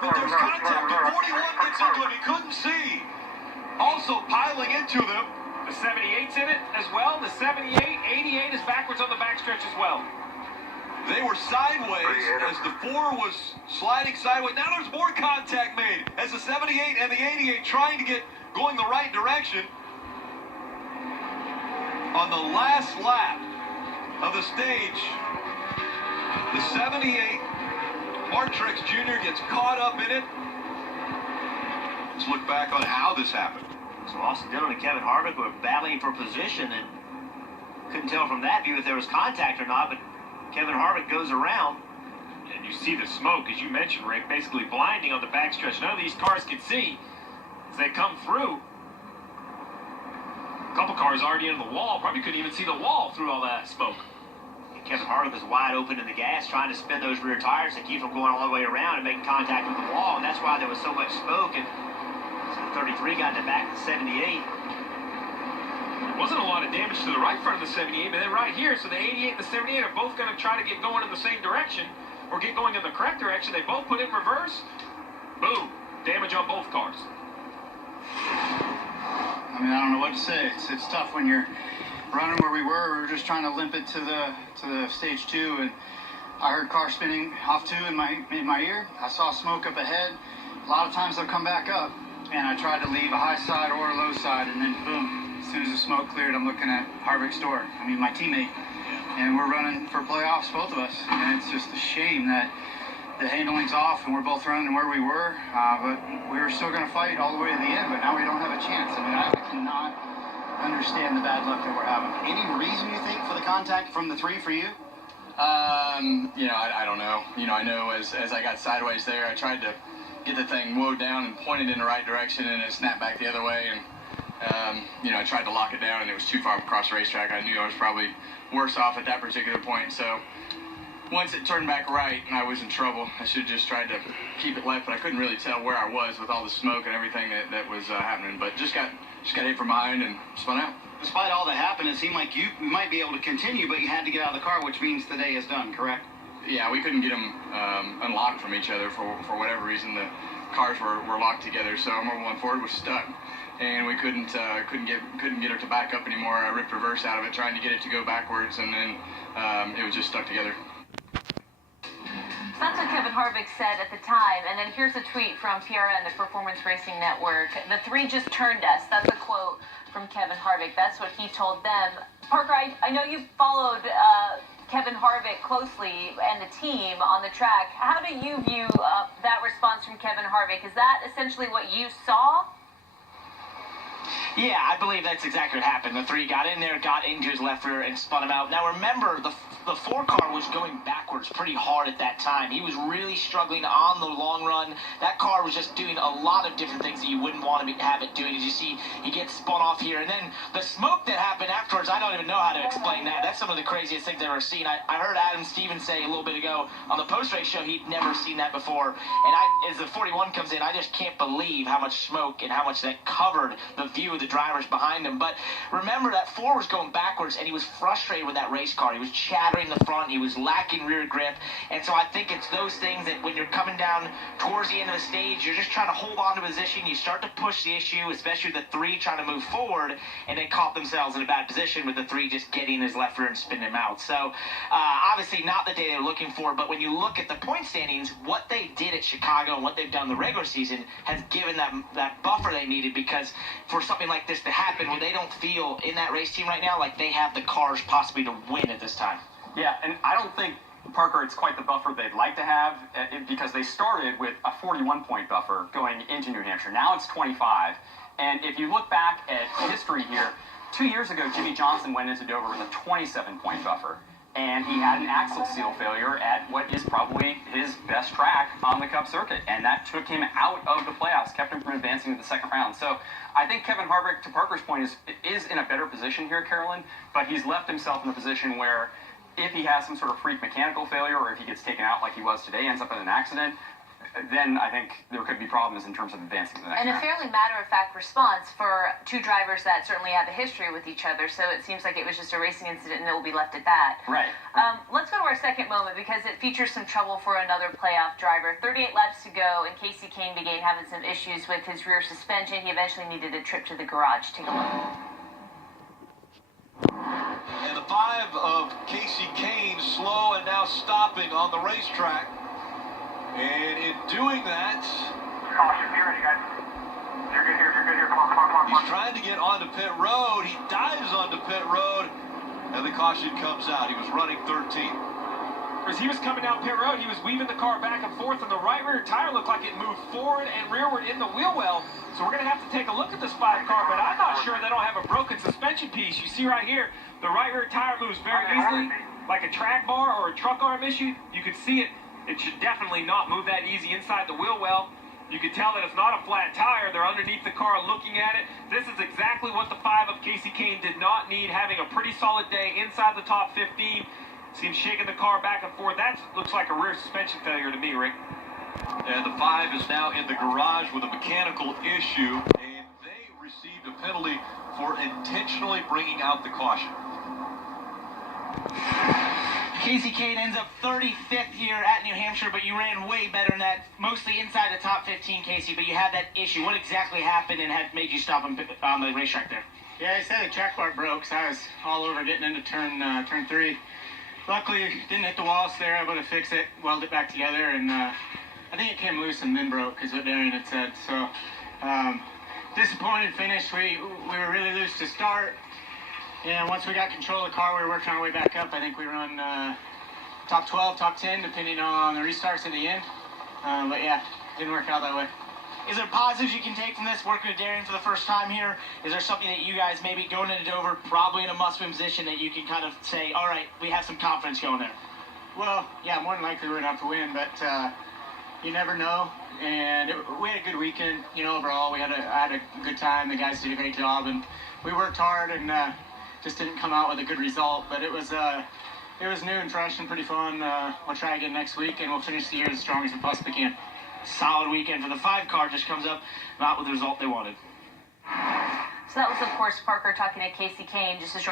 but there's contact. The 41 gets into it. He couldn't see. Also piling into them. The 78's in it as well. The 78, 88 is backwards on the backstretch as well. They were sideways as the 4 was sliding sideways. Now there's more contact made as the 78 and the 88 trying to get going the right direction. On the last lap of the stage, the 78, Martin Truex Jr. gets caught up in it. Let's look back on how this happened. So Austin Dillon and Kevin Harvick were battling for position, and couldn't tell from that view if there was contact or not, but Kevin Harvick goes around. And you see the smoke, as you mentioned, Rick, basically blinding on the backstretch. None of these cars can see as they come through. A couple cars already into the wall. Probably couldn't even see the wall through all that smoke. And Kevin Harvick was wide open in the gas, trying to spin those rear tires to keep them going all the way around and making contact with the wall. And that's why there was so much smoke. And so the 33 got in the back of the 78. There wasn't a lot of damage to the right front of the 78, but then right here, so the 88 and the 78 are both going to try to get going in the same direction, or get going in the correct direction. They both put it in reverse. Boom. Damage on both cars. I mean, I don't know what to say. It's tough when you're running where we were. We were just trying to limp it to the stage 2, and I heard car spinning off 2 in my ear. I saw smoke up ahead. A lot of times they'll come back up, and I tried to leave a high side or a low side, and then boom. As soon as the smoke cleared, I'm looking at Harvick's door. I mean, my teammate. And we're running for playoffs, both of us. And it's just a shame that the handling's off and we're both running where we were. But we were still going to fight all the way to the end, but now we don't have a chance. I mean, I cannot understand the bad luck that we're having. Any reason you think for the contact from the 3 for you? I don't know. I know as I got sideways there, I tried to get the thing mowed down and pointed in the right direction, and it snapped back the other way. And I tried to lock it down, and it was too far across the racetrack. I knew I was probably worse off at that particular point. So once it turned back right, and I was in trouble, I should have just tried to keep it left, but I couldn't really tell where I was with all the smoke and everything that was happening. But just got hit from behind and spun out. Despite all that happened, it seemed like you might be able to continue, but you had to get out of the car, which means the day is done, correct? Yeah, we couldn't get them unlocked from each other for whatever reason. The cars were locked together, so our Mobil 1 Ford was stuck. And we couldn't get it to back up anymore. I ripped reverse out of it, trying to get it to go backwards, and then it was just stuck together. That's what Kevin Harvick said at the time. And then here's a tweet from PRN, the Performance Racing Network. The 3 just turned us. That's a quote from Kevin Harvick. That's what he told them. Parker, I know you followed Kevin Harvick closely and the team on the track. How do you view that response from Kevin Harvick? Is that essentially what you saw? Yeah, I believe that's exactly what happened. The 3 got in there, got into his left rear, and spun him out. Now remember, the 4 car was going backwards pretty hard at that time. He was really struggling on the long run. That car was just doing a lot of different things that you wouldn't want to have it doing. As you see, he gets spun off here. And then the smoke that happened afterwards, I don't even know how to explain that. That's some of the craziest things I've ever seen. I heard Adam Stevens say a little bit ago on the post-race show he'd never seen that before. And as the 41 comes in, I just can't believe how much smoke and how much that covered the view of the drivers behind him. But remember, that 4 was going backwards, and he was frustrated with that race car. He was chattering the front. He was lacking rear grip. And so I think it's those things that when you're coming down towards the end of the stage, you're just trying to hold on to position. You start to push the issue, especially the 3 trying to move forward, and they caught themselves in a bad position with the 3 just getting his left rear and spinning him out. So obviously not the day they were looking for, but when you look at the point standings, what they did at Chicago and what they've done the regular season has given that buffer they needed, because for something like this to happen where they don't feel in that race team right now like they have the cars possibly to win at this time. Yeah, and I don't think, Parker, it's quite the buffer they'd like to have, because they started with a 41-point buffer going into New Hampshire. Now it's 25. And if you look back at history here, 2 years ago, Jimmy Johnson went into Dover with a 27-point buffer. And he had an axle seal failure at what is probably his best track on the Cup circuit. And that took him out of the playoffs, kept him from advancing to the second round. So I think Kevin Harvick, to Parker's point, is in a better position here, Carolyn. But he's left himself in a position where if he has some sort of freak mechanical failure, or if he gets taken out like he was today, ends up in an accident, then I think there could be problems in terms of advancing to the next And a round. fairly matter-of-fact response for two drivers that certainly have a history with each other, so it seems like it was just a racing incident and it will be left at that. Right. Let's go to our second moment because it features some trouble for another playoff driver. 38 laps to go, and Kasey Kahne began having some issues with his rear suspension. He eventually needed a trip to the garage. Take a look. And the 5 of Kasey Kahne slow and now stopping on the racetrack. And in doing that, Caution, be ready, guys. You're good here, Come on. he's trying to get onto pit road. He dives onto pit road, and the caution comes out. He was running 13th. As he was coming down pit road, he was weaving the car back and forth, and the right rear tire looked like it moved forward and rearward in the wheel well. So we're going to have to take a look at this 5 car, but I'm not sure they don't have a broken suspension piece. You see right here, the right rear tire moves very easily, like a track bar or a truck arm issue. You could see it. It should definitely not move that easy inside the wheel well. You can tell that it's not a flat tire. They're underneath the car looking at it. This is exactly what the 5 of Kasey Kahne did not need, having a pretty solid day inside the top 15. See him shaking the car back and forth. That looks like a rear suspension failure to me, Rick. And the 5 is now in the garage with a mechanical issue, and they received a penalty for intentionally bringing out the caution. Kasey Kahne ends up 35th here at New Hampshire, but you ran way better than that. Mostly inside the top 15, Kasey, but you had that issue. What exactly happened and had made you stop on the racetrack there? Yeah, I said the track bar broke, so I was all over getting into turn 3. Luckily, didn't hit the walls there. Able to fix it, weld it back together, and I think it came loose and then broke, is what Darian had said. So, disappointed finish. We were really loose to start. And once we got control of the car, we were working our way back up. I think we run top 12, top 10, depending on the restarts at the end. But yeah, didn't work out that way. Is there positives you can take from this, working with Darian for the first time here? Is there something that you guys maybe going into Dover, probably in a must-win position, that you can kind of say, all right, we have some confidence going there? Well, yeah, more than likely we're going to have to win, but you never know. And we had a good weekend, overall. I had a good time. The guys did a great job, and we worked hard and just didn't come out with a good result. But it was new and fresh and pretty fun. We'll try again next week, and we'll finish the year as strong as we possibly can. Solid weekend for the 5 car, just comes up not with the result they wanted. So that was, of course, Parker talking to Kasey Kahne just a short